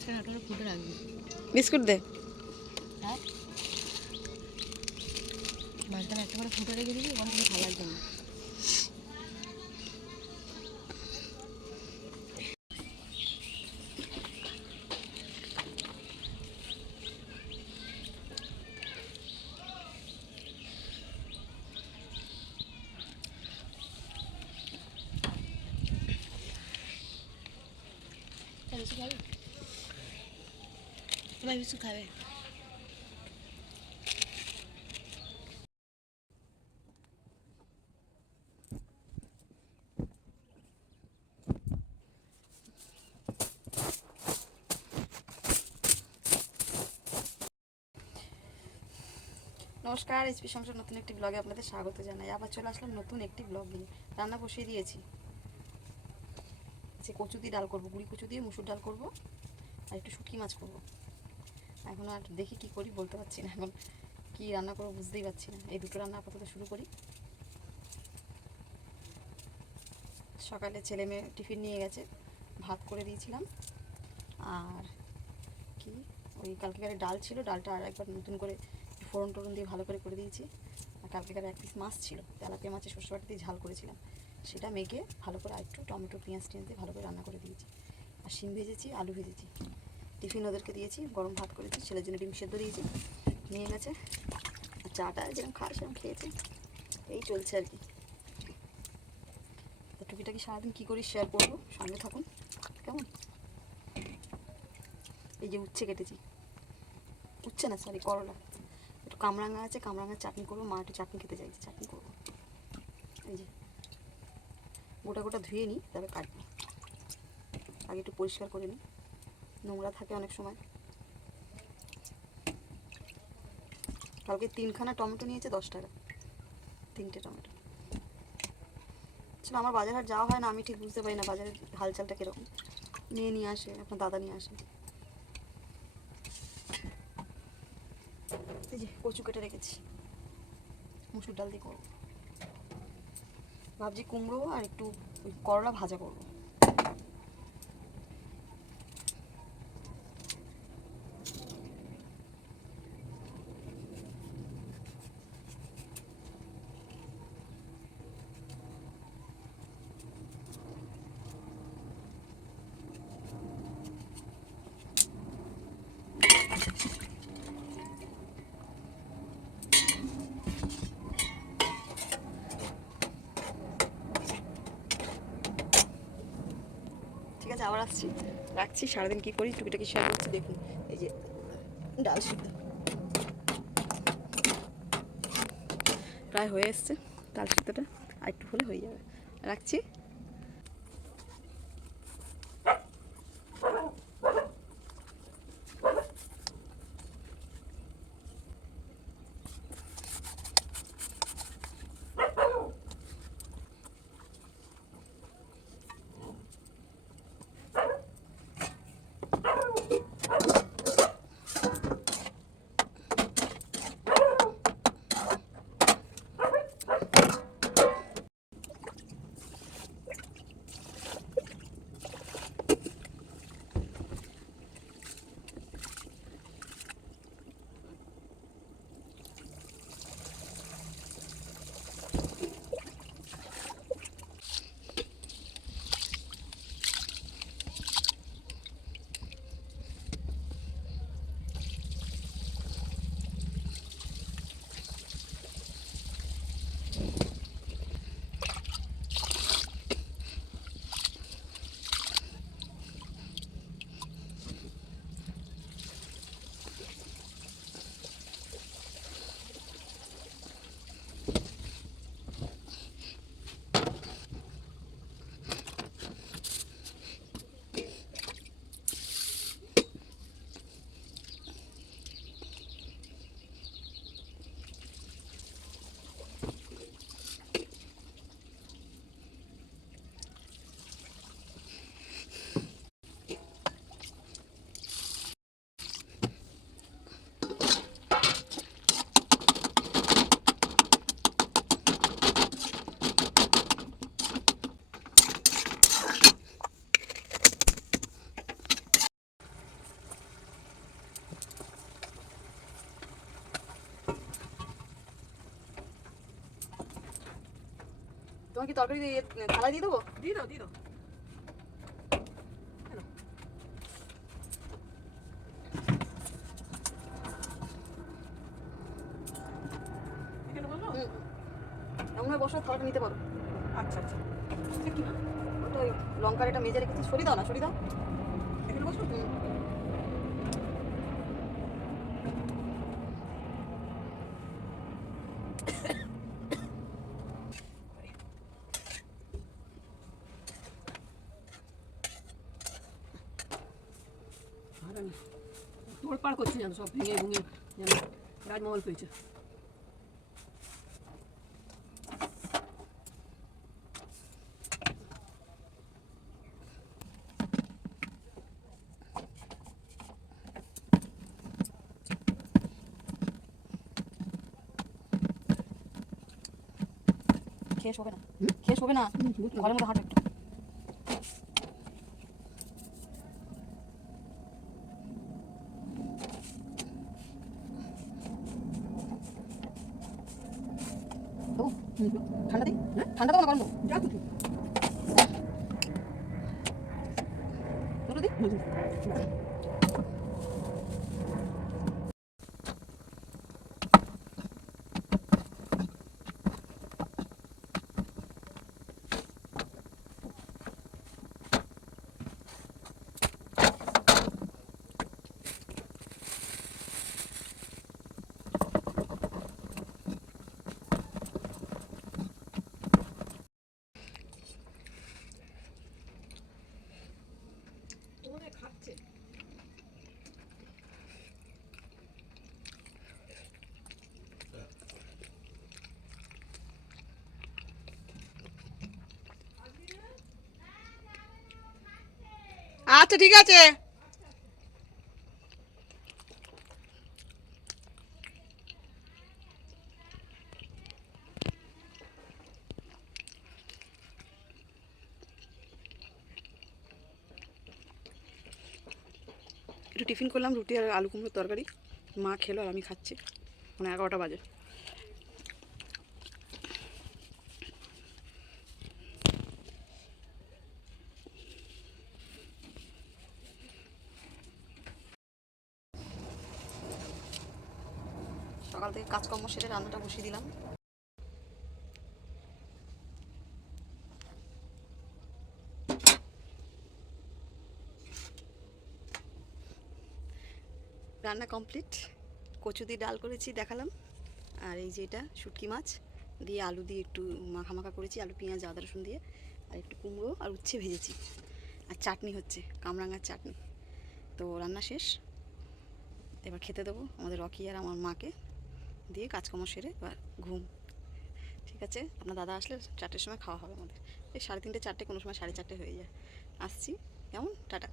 মাঝখানে একটা করে ফুটে রাখবি। বিস্কুট দে। হ্যাঁ, মাঝখানে একটা করে ফুটে রেখে দিবি, ওখানে থেকে খাবার জন্য। বিস্কুট খাবে? সবাই বিস্কুট খাবে। নমস্কার, এসপি সংসার নতুন একটি ব্লগে আপনাদের স্বাগত জানাই। আবার চলে আসলাম নতুন একটি ব্লগ নিয়ে। রান্না বসিয়ে দিয়েছি, যে কচু দিয়ে ডাল করবো, গুঁড়ি কচু দিয়ে মুসুর ডাল করবো, আর একটু শুটকি মাছ করবো। এখন আর দেখি কি করি বলতে পারছি না, এখন কি রান্না করবো বুঝতেই পারছি না। এই দুটো রান্না আপাতত শুরু করি। সকালে ছেলে মেয়ে টিফিন নিয়ে গেছে, ভাত করে দিয়েছিলাম, আর কি ওই কালকেকারের ডাল ছিল, ডালটা আর একবার নতুন করে ফোড়ন টোড়ন দিয়ে ভালো করে দিয়েছি। আর কালকেকার এক পিস মাছ ছিল, তেলাপিয়া মাছের সরষে বাটা দিয়ে ঝাল করেছিলাম, সেটা মেখে ভালো করে একটু টমেটো পেঁয়াজ টেঁয়াজ দিয়ে ভালো করে রান্না করে দিয়েছি। আর শিম ভেজেছি, আলু ভেজেছি, টিফিন ওদেরকে দিয়েছি, গরম ভাত করেছি, ছেলের জন্য ডিম সেদ্ধ দিয়েছি, নিয়ে গেছে। আর চাটা যেরকম খায় সেরকম খেয়েছে। এই চলছে আর কি। তো টুকিটাকি সারাদিন কী করি শেয়ার করবো, সঙ্গে থাকুন কেমন। এই যে উচ্ছে কেটেছি, উচ্ছে না সরি করলা, একটু কামরাঙা আছে, কামরাঙার চাটনি করবো। মা একটু চাটনি খেতে চাইছে, চাটনি করবো। এই যে গোটা গোটা ধুয়ে নিই, তবে কাটবো। আগে একটু পরিষ্কার করে নিই, নোংরা থাকে অনেক সময়। কালকে 3খানা টমেটো নিয়েছে 10 টাকা, 3টে টমেটো ছিল। আমার বাজার হাট যাওয়া হয় না, আমি ঠিক বুঝতে পারি না বাজারের হালচালটা কীরকম। নিয়ে আসে, আপনার দাদা নিয়ে আসে। এই যে কচু কেটে রেখেছি, মুসুর ডাল দিয়ে করবো। ভাবছি কুমড়ো আর একটু ওই করলা ভাজা করবো। ঠিক আছে, আবার আসছি, রাখছি। সারাদিন কী করি টুকিটাকি শেয়ার করছি, দেখুন। এই যে ডাল সিদ্ধ প্রায় হয়ে এসছে, ডাল সিদ্ধটা আর একটু হলে হয়ে যাবে। রাখছি। তোমার কি তরকারি থালায় দিয়ে দেবো? দিয়ে দাও দিয়ে দাও। এখানে বললো? এমনভাবে বসো থালাটা নিতে পারো। আচ্ছা আচ্ছা। এটা কি না? ওটা ওই লঙ্কার এটা মেজে রেখেছি, সরি দাও না, সরি দাও। এখানে বসো? আর আমি তোড়পাড় করছি যেন সব ভেঙে ভেঙে যেন রাজমহল পেয়েছে। খেয়ে শোবে না, খেয়ে শোবে না, ঘরের মধ্যে হাঁটো একটু। ঠান্ডা দিই, ঠান্ডা দেবো না, গরম যা তো ঠিক। দুটো দিই। ওরে খাচ্ছে। আচ্ছা ঠিক আছে। একটু টিফিন করলাম, রুটি আর আলু কুমড়োর তরকারি। মা খেলো আর আমি খাচ্ছি। মানে 11টা বাজে। সকাল থেকে কাজকর্ম সেরে রান্নাটা বসিয়ে দিলাম। রান্না কমপ্লিট। কচু দিয়ে ডাল করেছি, দেখালাম। আর এই যে এটা শুটকি মাছ দিয়ে আলু দিয়ে একটু মাখা মাখা করেছি, আলু পেঁয়াজ আদা রসুন দিয়ে। আর একটু কুমড়ো আর উচ্ছে ভেজেছি। আর চাটনি হচ্ছে, কামরাঙার চাটনি। তো রান্না শেষ, এবার খেতে দেবো আমাদের রকি আর আমার মাকে। দিয়ে কাজকর্ম সেরে এবার ঘুম। ঠিক আছে, আপনার দাদা আসলে 4টের সময় খাওয়া হবে আমাদের। এই 3:30 4টে, কোনো সময় 4:30 হয়ে যায়। আসছি, কেমন, টাটা।